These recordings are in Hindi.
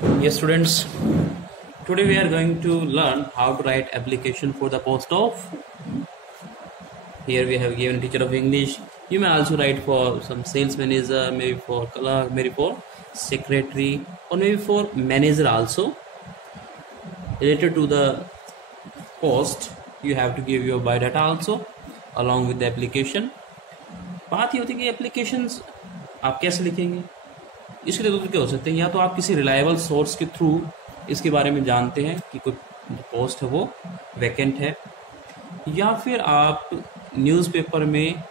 Yes, students. Today we are going to learn how to write application for the post of. Here we have given teacher of English. You may also write for some sales manager, maybe for clerk, maybe for secretary, or maybe for manager also. Related to the post, you have to give your biodata also along with the application. बात ये होती है कि एप्लीकेशंस आप कैसे लिखेंगे. इसके दो तरीके हो सकते हैं. या तो आप किसी रिलायबल सोर्स के थ्रू इसके बारे में जानते हैं कि कोई पोस्ट है वो वैकेंट है, या फिर आप न्यूज़पेपर में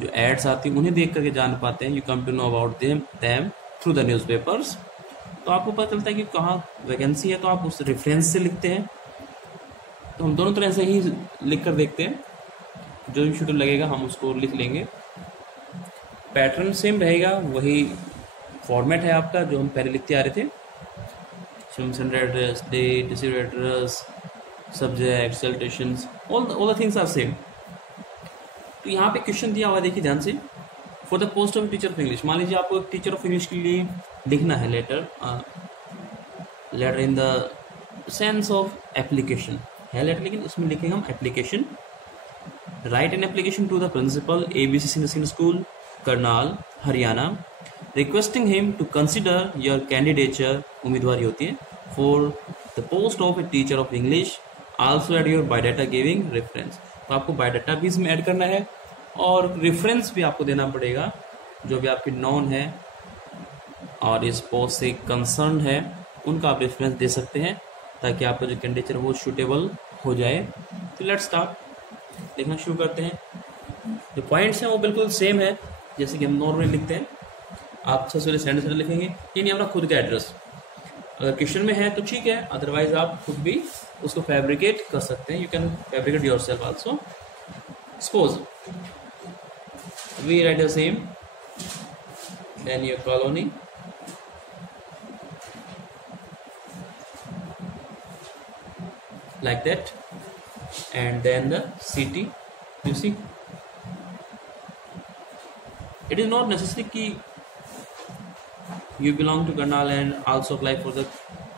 जो एड्स आती हैं उन्हें देख करके जान पाते हैं. You come to know about them through the newspapers. तो आपको पता चलता है कि कहाँ वैकेंसी है, तो आप उस रेफरेंस से लिखते हैं. तो हम दोनों तरह से ही लिख कर देखते हैं. जो भी शेड्यूल लगेगा हम उसको लिख लेंगे. पैटर्न सेम रहेगा, वही फॉर्मेट है आपका जो हम पहले लिखते आ रहे थे. Sender address, date, receiver address, subject, salutations, all the things are same. तो यहाँ पे क्वेश्चन दिया हुआ है, देखिए ध्यान से. For the post of teacher of English, मान लीजिए आपको एक टीचर ऑफ इंग्लिश के लिए लिखना है letter in the sense of application है लेटर, लेकिन उसमें लिखेंगे हम application. Write an application to the principal ABC senior school Karnal Haryana requesting him to consider your candidature, उम्मीदवारी होती है, for the post of a teacher of English. Also add your biodata giving reference. तो आपको बायोडाटा भी इसमें ऐड करना है और रेफरेंस भी आपको देना पड़ेगा. जो भी आपके नॉन है और इस पोस्ट से कंसर्न है उनका आप रेफरेंस दे सकते हैं, ताकि आपका जो कैंडिडेचर वो सूटेबल हो जाए. तो लेट्स स्टार्ट. देखना शुरू करते हैं. जो पॉइंट्स हैं वो बिल्कुल सेम है जैसे कि हम नॉर्मली लिखते हैं. आप सबसे पहले सेंडर लिखेंगे, ये नहीं अपना खुद का एड्रेस. अगर क्वेश्चन में है तो ठीक है, अदरवाइज आप खुद भी उसको फैब्रिकेट कर सकते हैं. You can fabricate yourself also. Suppose we write the same, then your colony, like that, and then the city. You see, it is not necessary कि you belong to Karnal and also apply for the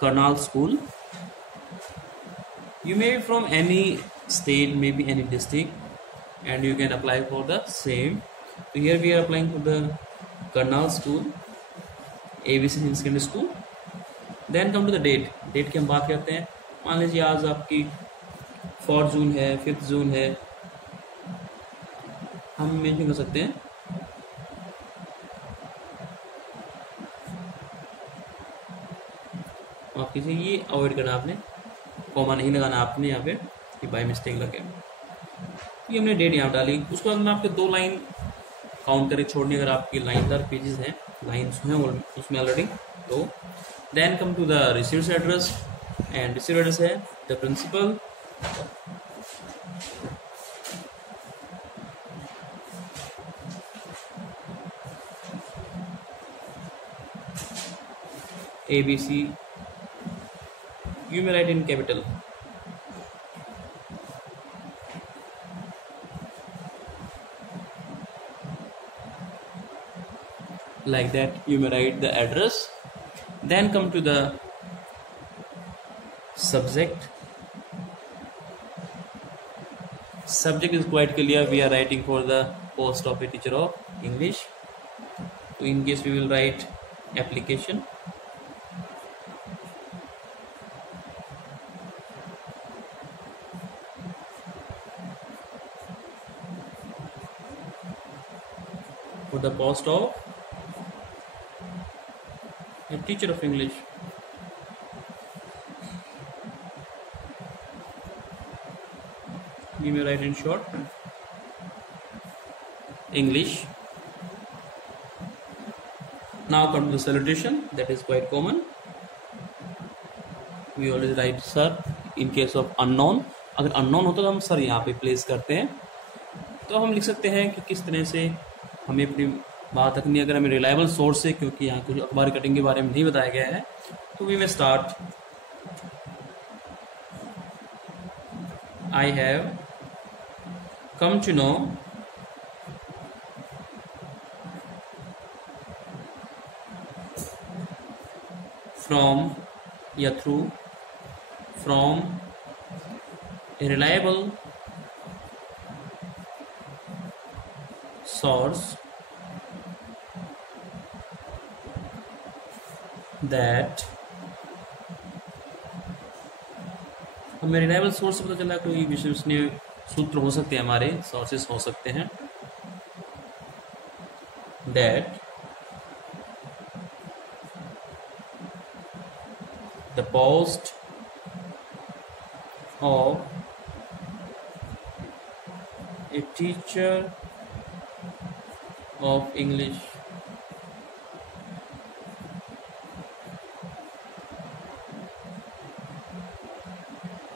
Karnal school. You may be from any state, maybe any district, and you can apply for the same. So here we are applying for the Karnal school, ABC secondary school. Then come to the date. Date की हम बात करते हैं. मान लीजिए आज आपकी 4 जून है, 5 जून है, हम मेंशन कर सकते हैं. आप किसी ये अवॉइड करना, आपने कॉमा नहीं लगाना आपने यहाँ पे कि बाय मिस्टेक लगे. ये हमने डेट यहाँ डाली. उसके बाद में आपके 2 लाइन काउंट करके छोड़नी. अगर आपकी लाइनदार पेजेस हैं, लाइन्स हैं उसमें ऑलरेडी, तो then come to the receiver's address. And receiver address है the principal, ABC. You may write in capital. Like that you may write the address. Then come to the subject. Subject is quite clear. We are writing for the post of a teacher of English. So in case we will write application. For the post of a teacher of English. You may write in short English. Now come to the salutation. That is quite common. We always write sir in case of unknown. अगर unknown होता तो हम सर यहाँ पे प्लेस करते हैं. तो हम लिख सकते हैं कि किस तरह से हमें अपनी बात रखनी है. अगर हमें रिलायबल सोर्स से, क्योंकि यहाँ कुछ अखबार कटिंग के बारे में नहीं बताया गया है, तो we may start. I have come to know from या through, from a reliable source that, हमें रिलायबल सोर्स से पता चला कोई विश्वसनीय सूत्र हो सकते हैं, हमारे सोर्सेस हो सकते हैं, that the post of a teacher of English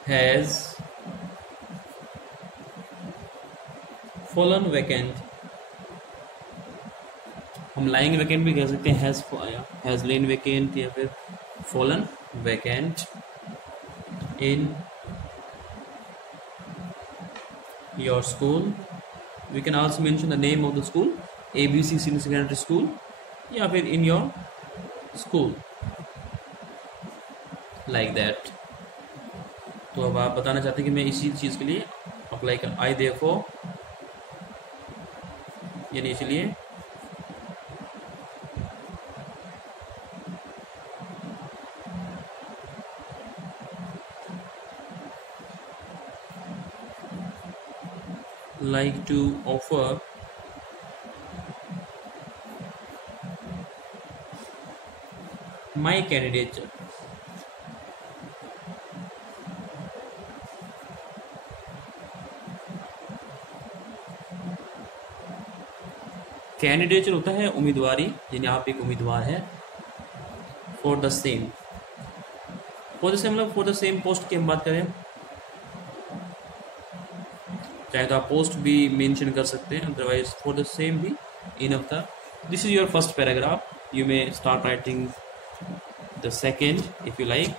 has fallen vacant, हम लाइंग वैकेंट भी कह सकते हैं, हैज लेन वैकेंट या फिर fallen vacant in your school. We can also mention the name of the school, ABC senior secondary school, या फिर in your school, like that. तो अब आप बताना चाहते हैं कि मैं इसी चीज़ के लिए अप्लाई कर, आई देयरफॉर, यानी इसलिए like to offer my candidature. Candidature होता है उम्मीदवारी, यानी आप एक उम्मीदवार है. फॉर द सेम, मतलब फॉर द सेम पोस्ट की हम बात करें, चाहे तो आप पोस्ट भी मेंशन कर सकते हैं, अदरवाइज फॉर द सेम भी इनफ था. This is your first paragraph. You may start writing the second if you like.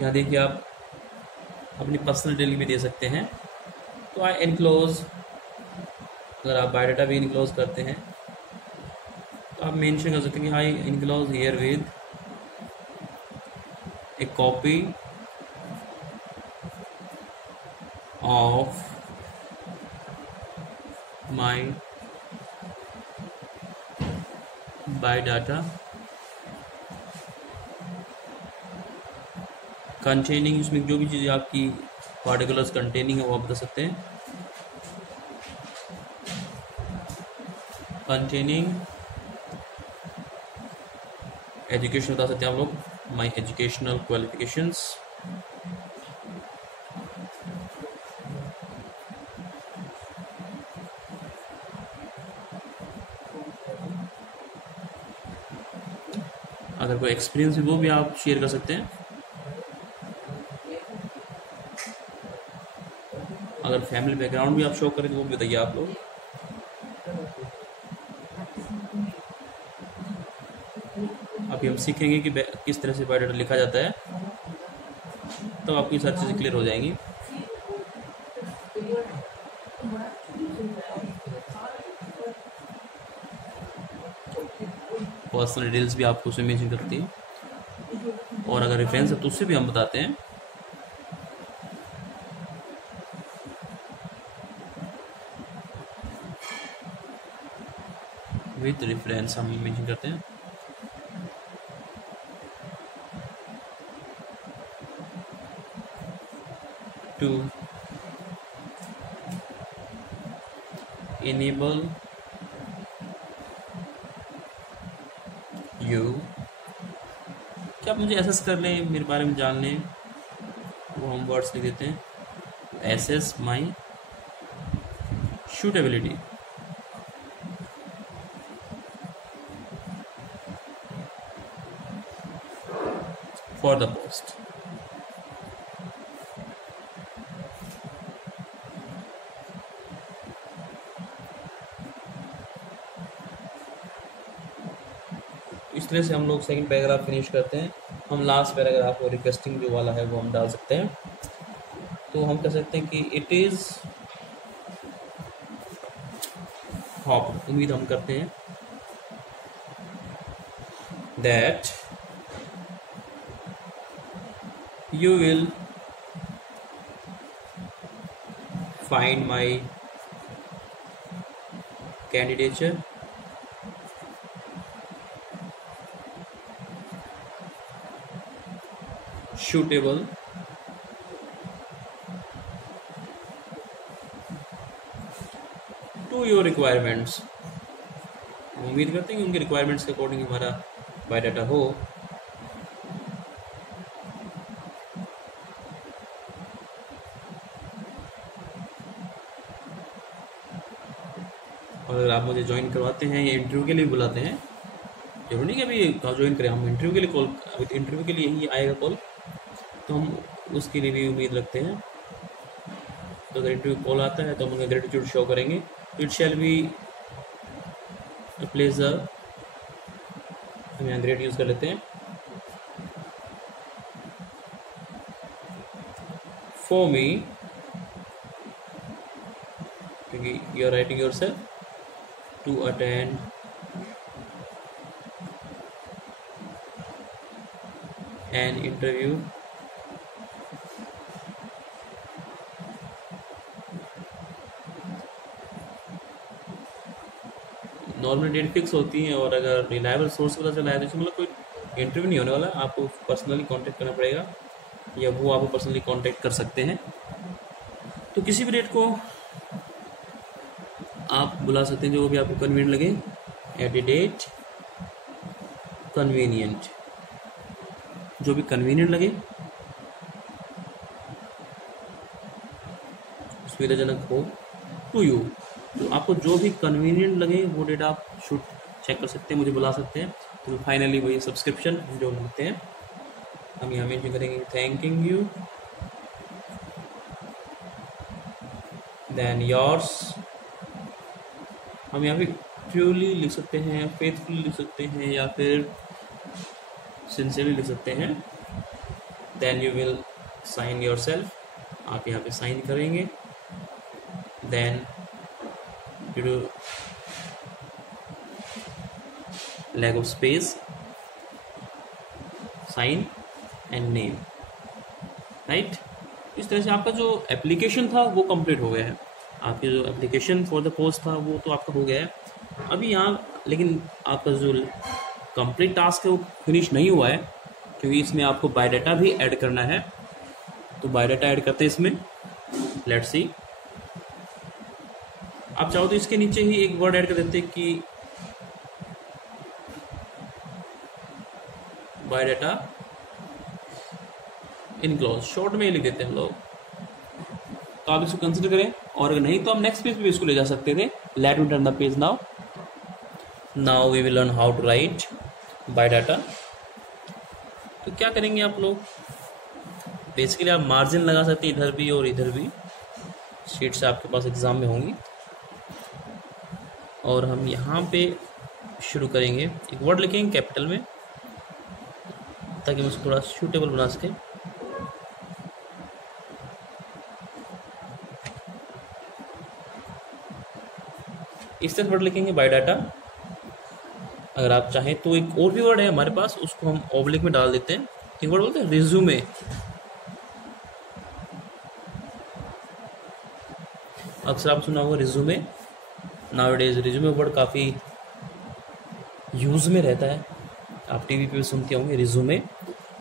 यहाँ देखिए आप अपनी पर्सनल डिटेल भी दे सकते हैं. तो आई एनक्लोज, अगर आप बायोडाटा भी इनक्लोज करते हैं तो आप मेंशन कर सकते हैं कि I enclose herewith a copy of my biodata containing, इसमें जो भी चीज़ें आपकी पार्टिकुलर्स कंटेनिंग है वो आप बता सकते हैं. कंटेनिंग एजुकेशन बता सकते हैं आप लोग, माई एजुकेशनल क्वालिफिकेशंस. अगर कोई एक्सपीरियंस है वो भी आप शेयर कर सकते हैं. अगर फैमिली बैकग्राउंड भी आप शो करें तो वो भी बताइए आप लोग. अभी हम सीखेंगे कि किस तरह से बायोडाटा लिखा जाता है, तो आपकी सारी चीज़ें क्लियर हो जाएंगी. पर्सनल डिटेल्स भी आपको उसमें मेंशन करती है, और अगर रेफरेंस है तो उससे भी हम बताते हैं. विद रेफरेंस हम मेंशन करते हैं. टू enable you, क्या आप मुझे एसेस कर लें, मेरे बारे में जान लें, वो हम वर्ड्स लिख देते हैं. Assess my suitability. For the post. इस तरह से हम लोग सेकंड पैराग्राफ फिनिश करते हैं. हम लास्ट पैराग्राफ को रिक्वेस्टिंग जो वाला है वो हम डाल सकते हैं. तो हम कह सकते हैं कि इट इज़ होप, उम्मीद हम करते हैं that you will find my candidature suitable to your requirements। उम्मीद करते हैं कि उनके रिक्वायरमेंट्स के अकॉर्डिंग हमारा बायोडाटा हो। और अगर आप मुझे ज्वाइन करवाते हैं या इंटरव्यू के लिए बुलाते हैं, जरूरी नहीं कि अभी ज्वाइन करें, हम इंटरव्यू के लिए कॉल, अभी इंटरव्यू के लिए ही आएगा कॉल, तो हम उसके लिए भी उम्मीद रखते हैं। तो अगर इंटरव्यू कॉल आता है तो हम उनका ग्रेटिट्यूड शो करेंगे। इट शैल बी प्लेजर, हम यहाँ ग्रेट यूज़ कर लेते हैं। फॉर मी, क्योंकि you are writing yourself, to attend an interview normal date fix होती है, और अगर रिलायबल सोर्स पता चला है तो इसमें मतलब कोई इंटरव्यू नहीं होने वाला, आपको पर्सनली कांटेक्ट करना पड़ेगा या वो आपको पर्सनली कांटेक्ट कर सकते हैं। तो किसी भी डेट को आप बुला सकते हैं, जो भी आपको कन्वीनियंट लगे, एट ए डेट कन्वीनियंट, जो भी कन्वीनियंट लगे, सुविधाजनक हो टू यू। तो आपको जो भी कन्वीनियंट लगे वो डेट आप शूट चेक कर सकते हैं, मुझे बुला सकते हैं। तो फाइनली वही सब्सक्रिप्शन जो होते हैं हम यहाँ मेंशन करेंगे, थैंकिंग यू, देन योर्स, हम यहाँ पे ट्रूली लिख सकते हैं, फेथफुली लिख सकते हैं, या फिर सिंसियरली लिख सकते हैं। Then you will sign yourself, आप यहाँ पे साइन करेंगे। Then due to lack of space, sign and name, right? इस तरह से आपका जो एप्लीकेशन था वो कंप्लीट हो गया है। आपके जो एप्लीकेशन फॉर द पोस्ट था वो तो आपका हो गया है अभी यहाँ, लेकिन आपका जो कंप्लीट टास्क है वो फिनिश नहीं हुआ है, क्योंकि इसमें आपको बायोडाटा भी ऐड करना है। तो बायोडाटा ऐड करते हैं इसमें, लेट्स सी। आप चाहो तो इसके नीचे ही एक वर्ड ऐड कर देते हैं कि बायोडाटा इनक्लोज, शॉर्ट में ही लिख देते हैं हम लोग। तो आप इसको कंसिडर करें, और अगर नहीं तो हम नेक्स्ट पेज पे भी इसको ले जा सकते थे। Let me turn the page now. Now we will learn how to write biodata. तो क्या करेंगे आप लोग, बेसिकली आप मार्जिन लगा सकते हैं इधर भी और इधर भी, शीट्स आपके पास एग्जाम में होंगी। और हम यहाँ पे शुरू करेंगे, एक वर्ड लिखेंगे कैपिटल में ताकि हम उसको थोड़ा सूटेबल बना सकें। इस तरह वर्ड लिखेंगे बायोडाटा। अगर आप चाहें तो एक और भी वर्ड है हमारे पास, उसको हम ऑब्लिक में डाल देते हैं। एक वर्ड बोलते हैं रिज्यूमे। अक्सर आप सुना होगा रिज्यूमे, नाउअडेज रिज्यूमे वर्ड काफ़ी यूज़ में रहता है, आप टीवी पे भी सुनते होंगे रिज्यूमे।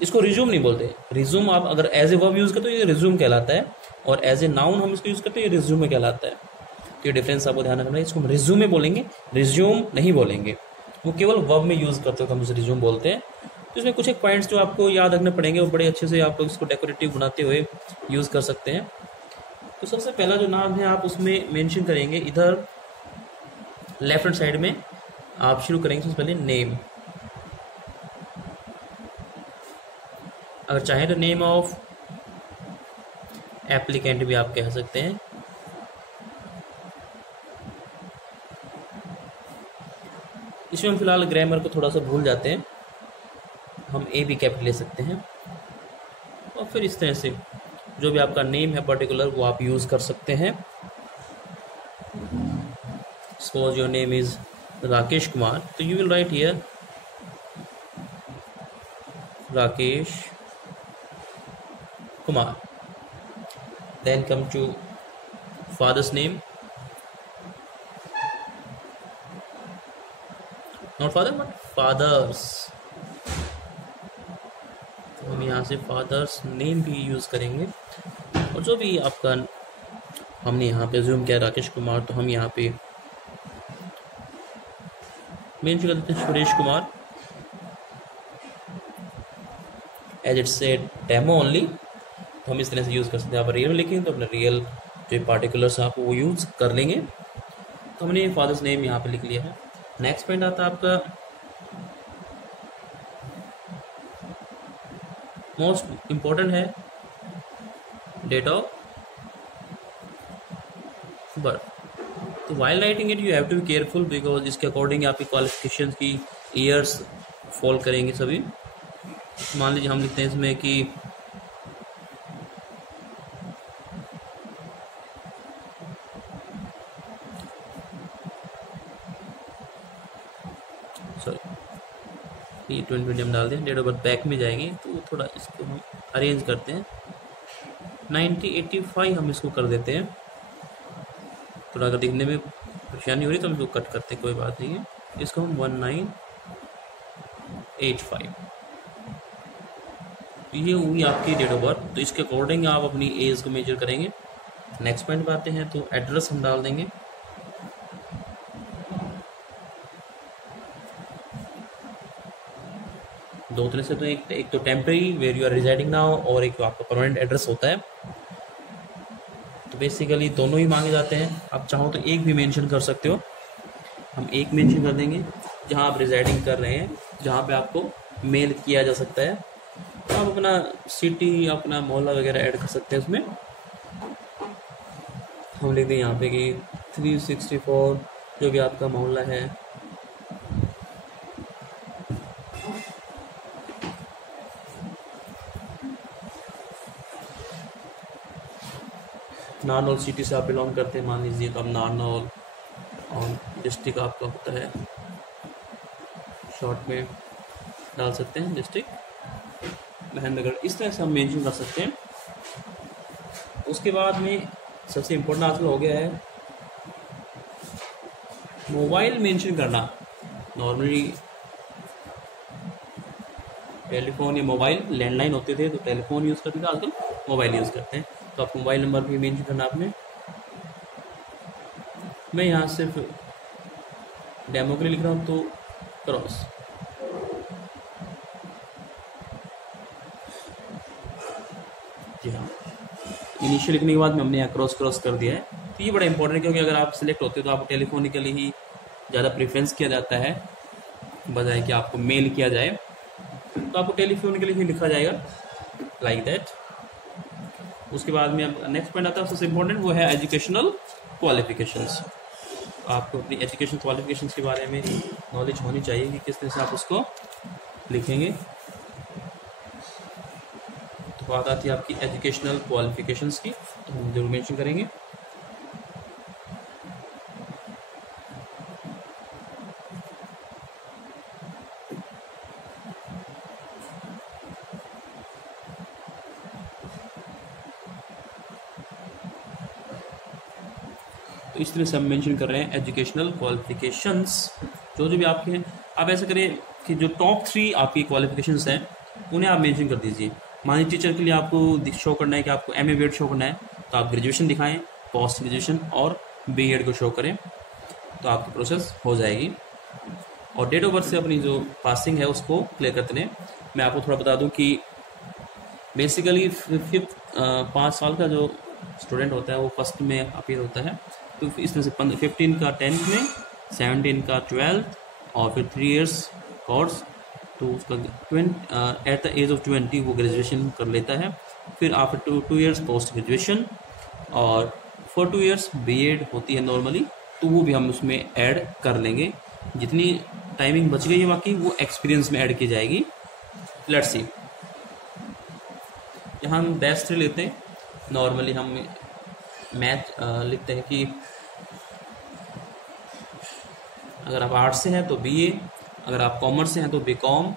इसको रिज्यूम नहीं बोलते, रिज्यूम आप अगर एज ए वर्ब यूज़ करते हो ये रिज्यूम कहलाता है, और एज ए नाउन हम इसको यूज़ करते हैं ये रिज्यूमे कहलाता है। तो ये डिफरेंस आपको ध्यान रखना है, इसको हम रिज्यूमे बोलेंगे, रिज्यूम नहीं बोलेंगे। वो केवल वर्ब में यूज़ करते हो तो हम उसे रिज्यूम बोलते हैं। तो इसमें कुछ एक पॉइंट्स जो आपको याद रखने पड़ेंगे, वो बड़े अच्छे से आप लोग इसको डेकोरेटिव बनाते हुए यूज़ कर सकते हैं। तो सबसे पहला जो नाम है आप उसमें मेंशन करेंगे, इधर लेफ्ट हैंड साइड में आप शुरू करेंगे सबसे पहले नेम। अगर चाहें तो नेम ऑफ एप्लीकेंट भी आप कह सकते हैं। इसमें हम फिलहाल ग्रामर को थोड़ा सा भूल जाते हैं, हम ए भी कैपिटल ले सकते हैं। और फिर इस तरह से जो भी आपका नेम है पर्टिकुलर वो आप यूज़ कर सकते हैं। Suppose your name is Rakesh Kumar, तो you will write here Rakesh Kumar. Then come to father's name. Not father but fathers. तो हम यहाँ से फादर्स नेम भी यूज़ करेंगे, और जो भी आपका हमने यहाँ पे ज़ूम किया राकेश कुमार, तो हम यहाँ पे मेंशन कर देते हैं Suresh Kumar, as it's a demo only. तो हम इस तरह से यूज़ कर सकते हैं। आप रियल में लिखेंगे तो अपना रियल जो पार्टिकुलर्स आप वो यूज़ कर लेंगे। तो हमने फादर्स नेम यहाँ पे लिख लिया है। नेक्स्ट पॉइंट आता है आपका मोस्ट इम्पोर्टेंट है, डेट ऑफ बर्थ। तो while writing it you have to be careful, because इसके अकॉर्डिंग आपकी क्वालिफिकेशन की ईयर्स फॉल करेंगे सभी। मान लीजिए हम लिखते हैं इसमें कि सॉरी 2020 हम डाल दें, डेट ऑफ बर्थ बैक में जाएगी तो थोड़ा इसको हम अरेंज करते हैं। 1985 हम इसको कर देते हैं। थोड़ा अगर दिखने में परेशानी हो रही तो हम इसको कट करते हैं, कोई बात नहीं है। इसको हम 1985, ये हुई आपकी डेट ऑफ बर्थ। तो इसके अकॉर्डिंग आप अपनी एज को मेजर करेंगे। नेक्स्ट पॉइंट पे आते हैं, तो एड्रेस हम डाल देंगे। दो तरह से, तो एक तो temporary where you are residing now, और एक आपका परमानेंट एड्रेस होता है। तो बेसिकली दोनों ही मांगे जाते हैं। आप चाहो तो एक भी मेंशन कर सकते हो। हम एक मेंशन कर देंगे जहां आप रिजाइडिंग कर रहे हैं, जहां पे आपको मेल किया जा सकता है। तो आप अपना सिटी, अपना मोहल्ला वगैरह ऐड कर सकते हैं उसमें। हम लिख दें यहाँ पे कि 364 जो भी आपका मोहल्ला है, नारनौल सिटी से आप बिलोंग करते हैं मान लीजिए, तो अब नारनौल और डिस्ट्रिक्ट आपका होता है, शॉर्ट में डाल सकते हैं डिस्ट्रिक्ट महेंद्रगढ़। इस तरह से हम मेंशन कर सकते हैं। उसके बाद में सबसे इम्पोर्टेंट आजकल हो गया है मोबाइल मेंशन करना। नॉर्मली टेलीफोन या मोबाइल लैंडलाइन होते थे तो टेलीफोन यूज़ करते थे, आजकल मोबाइल यूज़ करते हैं। तो आपको मोबाइल नंबर भी मेंशन करना आपने। मैं यहाँ सिर्फ डेमो के लिए लिख रहा हूँ, तो क्रॉस। जी हाँ, इनिशियल लिखने के बाद में हमने यहाँ क्रॉस कर दिया है। तो ये बड़ा इंपॉर्टेंट है, क्योंकि अगर आप सिलेक्ट होते हो तो आपको टेलीफोनिकली ही ज़्यादा प्रेफरेंस किया जाता है, बजाय कि आपको मेल किया जाए। तो आपको टेलीफोनिकली ही लिखा जाएगा, लाइक दैट। उसके बाद में अब नेक्स्ट पॉइंट आता है सबसे इम्पोर्टेंट, वो है एजुकेशनल क्वालिफिकेशंस। आपको अपनी एजुकेशन क्वालिफिकेशंस के बारे में नॉलेज होनी चाहिए कि किस तरह से आप उसको लिखेंगे। तो बात आती है आपकी एजुकेशनल क्वालिफिकेशंस की, तो हम जरूर मेंशन करेंगे। तो इस तरह से हम मेंशन कर रहे हैं एजुकेशनल क्वालिफिकेशंस जो भी आपके हैं। आप ऐसा करें कि जो टॉप 3 आपकी क्वालिफिकेशंस हैं उन्हें आप मेंशन कर दीजिए। मान लीजिए टीचर के लिए आपको शो करना है कि आपको MA BEd शो करना है, तो आप ग्रेजुएशन दिखाएं, पोस्ट ग्रेजुएशन और BEd को शो करें, तो आपकी प्रोसेस हो जाएगी। और डेट ऑफ बर्थ से अपनी जो पासिंग है उसको क्लियर करते हैं। मैं आपको थोड़ा बता दूं कि बेसिकली 5 साल का जो स्टूडेंट होता है वो फर्स्ट में अपीयर होता है। तो इस तरह से 15 का 10th में, 17 का 12th, और फिर 3 years कोर्स। तो उसका एट द एज ऑफ 20 वो ग्रेजुएशन कर लेता है। फिर आफ्टर 2 years पोस्ट ग्रेजुएशन, और फॉर 2 years BEd होती है नॉर्मली, तो वो भी हम उसमें ऐड कर लेंगे। जितनी टाइमिंग बच गई है बाकी वो एक्सपीरियंस में ऐड की जाएगी। लेट्स सी, यहाँ हम -3 लेते हैं। नॉर्मली हम मैथ लिखते हैं कि अगर आप आर्ट्स से हैं तो BA, अगर आप कॉमर्स से हैं तो BCom,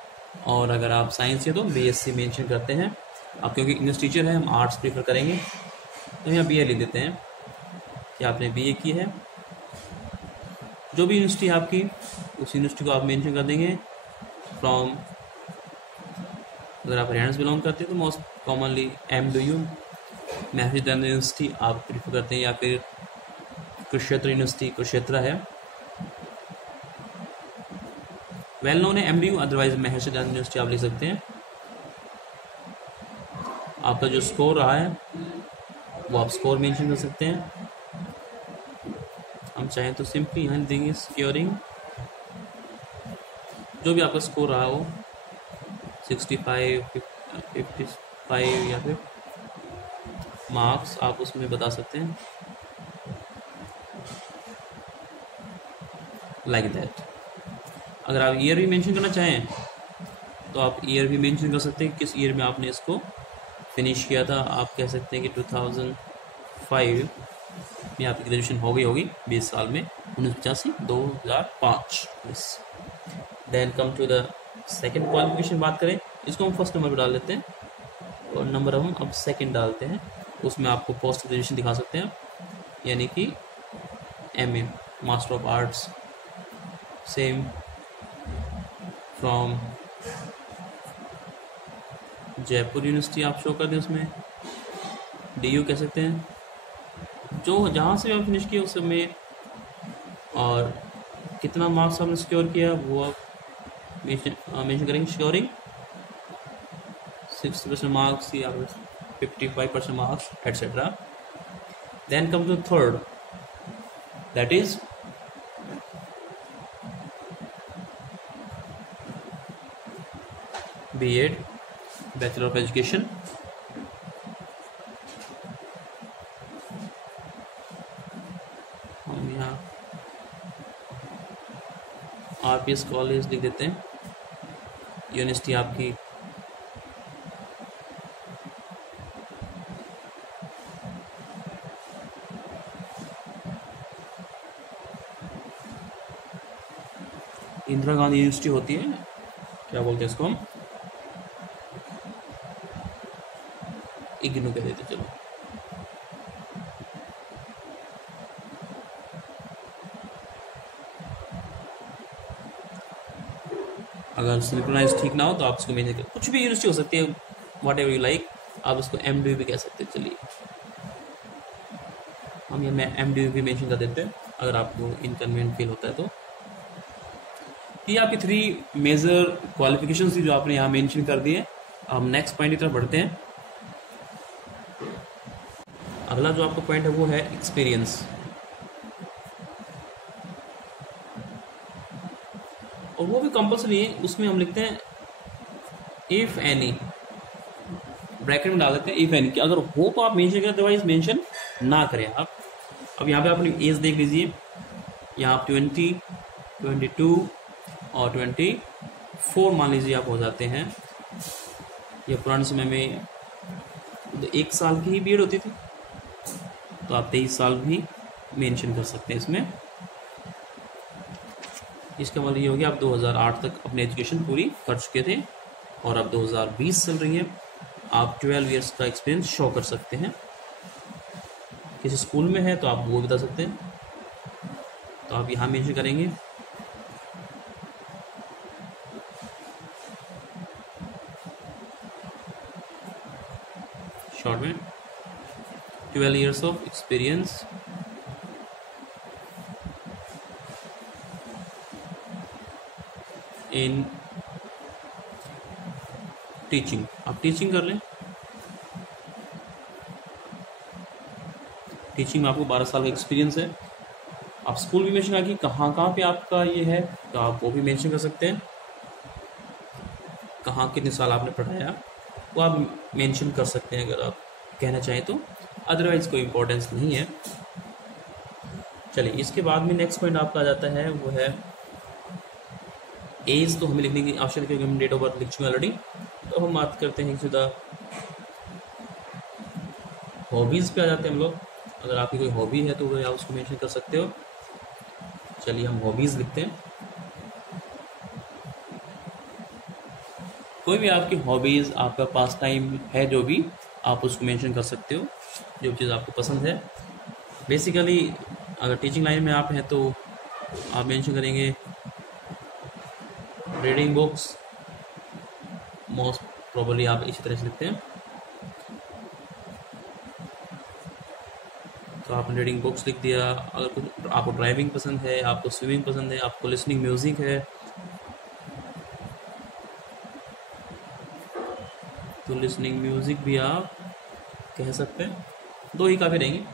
और अगर आप साइंस से तो बीएससी मेंशन करते हैं। आप क्योंकि इंग्लिश टीचर हैं, हम आर्ट्स प्रीफर करेंगे, तो यहाँ बीए लिख देते हैं कि आपने बीए की है। जो भी यूनिवर्सिटी आपकी, उस यूनिवर्सिटी को आप मेंशन कर देंगे फ्रॉम। अगर आप हरियाणा से बिलोंग करते हैं तो most commonly MDU Maharshi Dayanand university आप प्रीफर करते हैं, या फिर कुरुक्षेत्र यूनिवर्सिटी, कुरुक्षेत्र है वेल नोन है MDU, otherwise Maharshi Dayanand university आप लिख सकते हैं। आपका जो स्कोर रहा है वो आप स्कोर मेंशन कर सकते हैं। हम चाहें तो सिंपली यहाँ देंगे सिक्योरिंग, जो भी आपका स्कोर रहा हो 65, 55 या फिर मार्क्स आप उसमें बता सकते हैं लाइक दैट। अगर आप ईयर भी मेंशन करना चाहें तो आप ईयर भी मेंशन कर सकते हैं, किस ईयर में आपने इसको फिनिश किया था। आप कह सकते हैं कि 2005 में आपकी ग्रेजुएशन हो गई होगी 20 साल में, 1985 2005 बस। Then come to the second qualification बात करें, इसको हम फर्स्ट नंबर पर डाल देते हैं और नंबर हम अब सेकेंड डालते हैं। उसमें आपको पोस्ट ग्रेजुएशन दिखा सकते हैं, यानी कि MA master of arts same from Jaipur university आप शो कर दें, उसमें DU कह सकते हैं, जो जहाँ से आप फिनिश किया उस समय, और कितना मार्क्स आपने सिक्योर किया वो आप मेंशन करेंगे। सिक्योरिंग 60% मार्क्स या 55% marks etcetera. Then come to third, that is B.Ed bachelor of education. हम यहाँ RPS कॉलेज लिख देते हैं, यूनिवर्सिटी आपकी इंदिरा गांधी यूनिवर्सिटी होती है, क्या बोलते हैं इसको हम, इग्नू कह देते। चलो अगर सिंक्रोनाइज ठीक ना हो तो आप इसको मेंशन कुछ भी यूनिवर्सिटी हो सकती है, वॉट एवर यू लाइक, आप इसको MDU भी कह सकते हैं। चलिए हम ये MDU भी मेंशन कर देते हैं अगर आपको इनकन्वीनियंट फील होता है तो। ये आपकी 3 मेजर क्वालिफिकेशंस थी जो आपने यहाँ मेंशन कर दिए। हम नेक्स्ट पॉइंट की तरफ बढ़ते हैं। अगला जो आपका पॉइंट है वो है एक्सपीरियंस, और वो भी कंपल्सरी है। उसमें हम लिखते हैं इफ एनी, ब्रैकेट में डाल देते हैं इफ एनी, कि अगर हो तो आप मेंशन करें, अदरवाइज मेंशन ना करें आप। अब यहाँ पे अपनी एज देख लीजिए, यहाँ आप 20, 22 और 24 मान लीजिए आप हो जाते हैं। ये पुराने समय में 1 साल की ही बीएड होती थी, तो आप 23 साल भी मेंशन कर सकते हैं इसमें। इसका मतलब ये हो गया आप 2008 तक अपनी एजुकेशन पूरी कर चुके थे और अब 2020 चल रही है, आप 12 इयर्स का एक्सपीरियंस शो कर सकते हैं। किसी स्कूल में है तो आप वो बता सकते हैं, तो आप यहाँ मेंशन करेंगे शॉर्ट में 12 years of experience in teaching. आप टीचिंग कर लें, टीचिंग में आपको 12 साल का एक्सपीरियंस है। आप स्कूल भी मेंशन करेंगे कहाँ कहाँ पे आपका ये है, तो आप वो भी मेंशन कर सकते हैं। कहाँ कितने साल आपने पढ़ाया वो आप मेंशन कर सकते हैं अगर आप कहना चाहें तो, अदरवाइज कोई इम्पोर्टेंस नहीं है। चलिए इसके बाद में नेक्स्ट पॉइंट आपका आ जाता है, वो है एज। तो हमें लिखने की आवश्यकता है क्योंकि हम डेट ऑफ बर्थ लिख चुके हैं ऑलरेडी। तो हम बात करते हैं सीधा हॉबीज़ पे आ जाते हैं हम लोग। अगर आपकी कोई हॉबी है तो वह आप उसको मेंशन कर सकते हो। चलिए हम हॉबीज़ लिखते हैं। कोई भी आपकी हॉबीज़, आपका पास टाइम है जो भी, आप उसको मेंशन कर सकते हो, जो चीज़ आपको पसंद है। बेसिकली अगर टीचिंग लाइन में आप हैं तो आप मेंशन करेंगे रीडिंग बुक्स, मोस्ट प्रॉबली आप इसी तरह से लिखते हैं। तो आपने रीडिंग बुक्स लिख दिया। अगर कुछ आपको ड्राइविंग पसंद है, आपको स्विमिंग पसंद है, आपको लिसनिंग म्यूज़िक है, तो लिसनिंग म्यूज़िक भी आप कह सकते हैं। दो ही काफ़ी रहेंगे,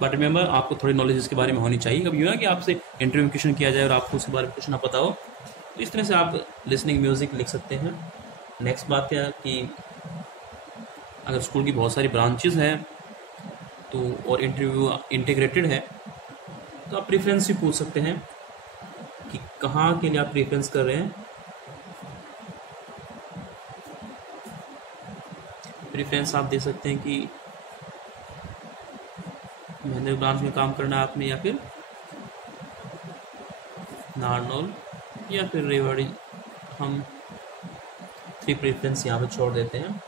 बट रिमेंबर आपको थोड़ी नॉलेज इसके बारे में होनी चाहिए। कभी यूँ ना कि आपसे इंटरव्यू क्वेश्चन किया जाए और आपको उसके बारे में कुछ ना पता हो, तो इस तरह से आप लिसनिंग म्यूज़िक लिख सकते हैं। नेक्स्ट बात क्या कि अगर स्कूल की बहुत सारी ब्रांचेस हैं तो और इंटरव्यू इंटीग्रेटेड है, तो आप प्रेफरेंस भी पूछ सकते हैं कि कहाँ के लिए आप प्रेफरेंस कर रहे हैं। प्रेफरेंस आप दे सकते हैं कि महेंद्र ब्रांच में काम करना है आपने, या फिर नारनौल, या फिर रेवाड़ी। हम 3 प्रेफरेंस यहाँ पे छोड़ देते हैं।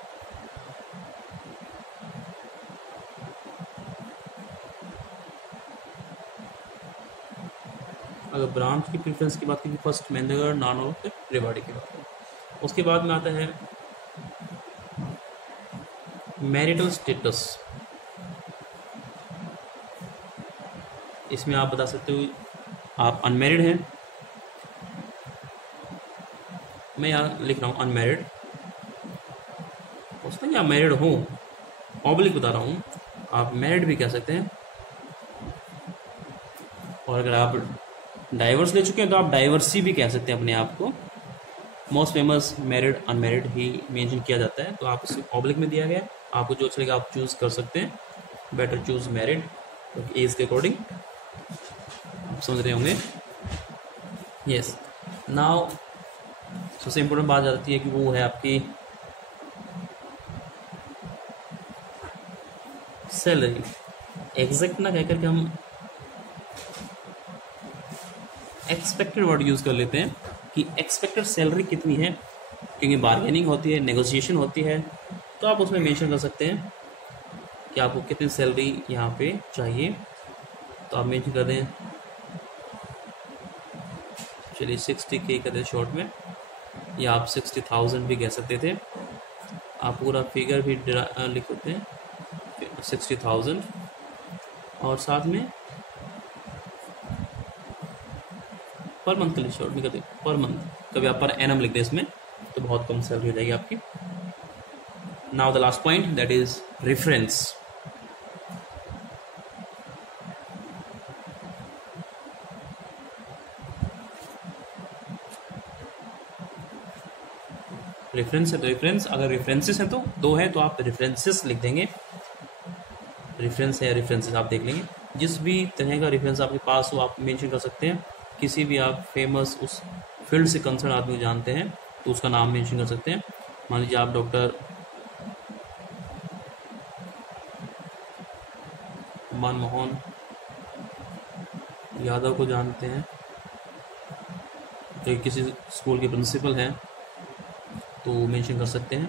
अगर ब्रांच की प्रेफरेंस की बात की, फर्स्ट महेंद्रगढ़, नारनौल, फिर रेवाड़ी की बात है। उसके बाद में आता है मैरिटल स्टेटस। इसमें आप बता सकते हो आप अनमैरिड हैं। मैं यहाँ लिख रहा हूँ अनमैरिड, उसमें क्या मैरिड हूँ, ऑब्लिक बता रहा हूँ, आप मैरिड भी कह सकते हैं। और अगर आप डाइवर्स ले चुके हैं तो आप डाइवर्सी भी कह सकते हैं अपने आप को। मोस्ट फेमस मैरिड अनमैरिड ही मेंशन किया जाता है, तो आप इसे ऑब्लिक में दिया गया है। आपको जो अच्छा लगे आप चूज़ कर सकते हैं। बेटर चूज मैरिड, एज के अकॉर्डिंग, आप समझ रहे होंगे। यस, नाउ सबसे इम्पोर्टेंट बात आती है कि वो है आपकी सैलरी। एग्जैक्ट ना कहकर के हम एक्सपेक्टेड वर्ड यूज़ कर लेते हैं कि एक्सपेक्टेड सैलरी कितनी है, क्योंकि बार्गेनिंग होती है, नेगोशिएशन होती है, तो आप उसमें मेंशन कर सकते हैं कि आपको कितनी सैलरी यहाँ पे चाहिए। तो आप मेंशन कर दें, चलिए 60K कर दें शॉर्ट में, या आप 60,000 भी कह सकते थे। आप पूरा फिगर भी लिख सकते हैं 60,000, और साथ में पर मंथ के लिए शॉर्ट में कर दें पर मंथ। कभी आप पर एनम लिख दें इसमें, तो बहुत कम सैलरी हो जाएगी आपकी। Now the last point, that is reference. Reference है तो रेफरेंस, अगर रेफरेंसेस हैं तो 2 है तो आप रेफरेंसेस लिख देंगे। रेफरेंस है या रेफरेंसेस आप देख लेंगे, जिस भी तरह का रेफरेंस आपके पास हो आप मेंशन कर सकते हैं। किसी भी आप फेमस उस फील्ड से कंसर्न आदमी को जानते हैं तो उसका नाम मेंशन कर सकते हैं। मान लीजिए आप डॉक्टर मनमोहन यादव को जानते हैं, जो किसी स्कूल के प्रिंसिपल हैं, तो मेंशन कर सकते हैं।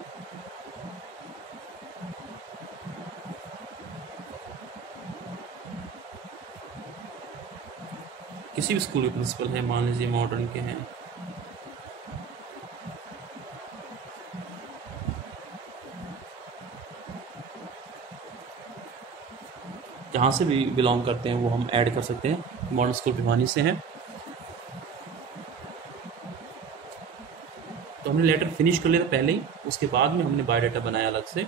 किसी भी स्कूल के प्रिंसिपल हैं, मान लीजिए मॉडर्न के हैं, जहाँ से भी बिलोंग करते हैं वो हम ऐड कर सकते हैं। मॉडर्न स्कूल भिवानी से हैं। तो हमने लेटर फिनिश कर लिया था पहले ही, उसके बाद में हमने बायोडाटा बनाया अलग से।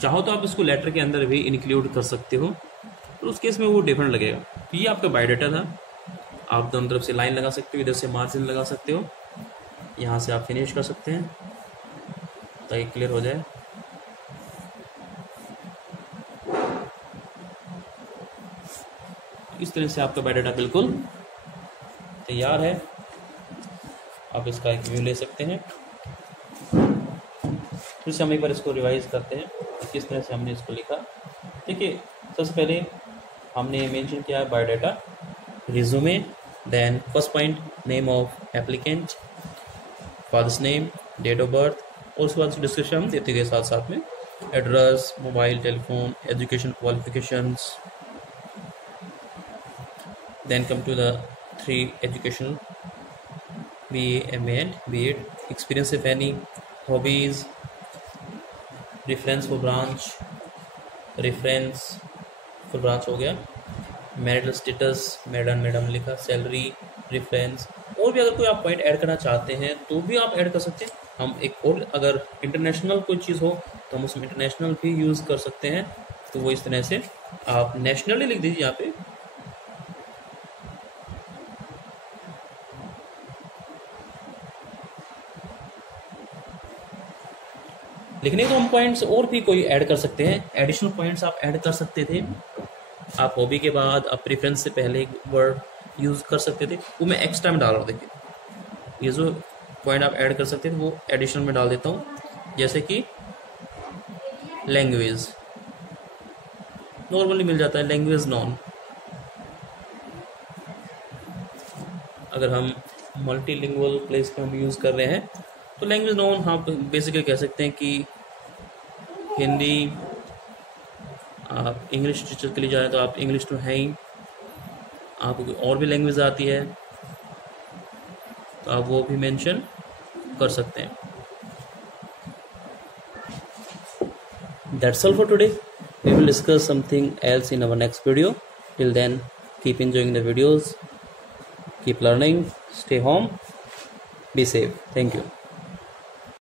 चाहो तो आप इसको लेटर के अंदर भी इंक्लूड कर सकते हो, तो उस केस में वो डिफरेंट लगेगा। तो ये आपका बायोडाटा था। आप दोनों तरफ से लाइन लगा सकते हो, इधर से मार्जिन लगा सकते हो, यहाँ से आप फिनिश कर सकते हैं ताकि क्लियर हो जाए। इस तरह से आपका बायोडाटा बिल्कुल तैयार है। आप इसका एक व्यू ले सकते हैं। फिर से हम एक बार इसको रिवाइज करते हैं कि किस तरह से हमने इसको लिखा। देखिए, सबसे पहले हमने मेंशन किया है biodata, resume, then first point name of applicant, father's name, date of birth, और उसके बाद डिस्क्रिप्शन हम देते गए साथ साथ में, address, mobile, telephone, education qualifications, then come to the 3 education, BA, MA and B.Ed, experience if any, hobbies, reference for branch, reference for branch हो गया, मैरिटल स्टेटस, मैडम लिखा, सैलरी, रेफरेंस, और भी अगर कोई आप पॉइंट ऐड करना चाहते हैं तो भी आप ऐड कर सकते हैं। हम एक और अगर इंटरनेशनल कोई चीज़ हो तो हम उसमें इंटरनेशनल भी यूज़ कर सकते हैं, तो वो इस तरह से आप नेशनली लिख दीजिए यहाँ पे। लिखने को हम पॉइंट्स और भी कोई ऐड कर सकते हैं, एडिशनल पॉइंट्स आप ऐड कर सकते थे। आप हॉबी के बाद आप प्रेफरेंस से पहले एक वर्ड यूज़ कर सकते थे, वो मैं एक्स्ट्रा में डाल रहा हूँ। देखिए ये जो पॉइंट आप ऐड कर सकते थे वो एडिशनल में डाल देता हूँ, जैसे कि लैंग्वेज नॉर्मली मिल जाता है, लैंग्वेज नॉन। अगर हम मल्टीलिंगुअल प्लेस पे हम यूज़ कर रहे हैं तो लैंग्वेज नॉन हाँ बेसिकली कह सकते हैं कि हिंदी। आप इंग्लिश टीचर के लिए जाए तो आप इंग्लिश तो है ही, आपको और भी लैंग्वेज आती है तो आप वो भी मेंशन कर सकते हैं। That's all for today. We will discuss something else in our next video. Till then, keep enjoying the videos, keep learning, stay home, be safe. Thank you.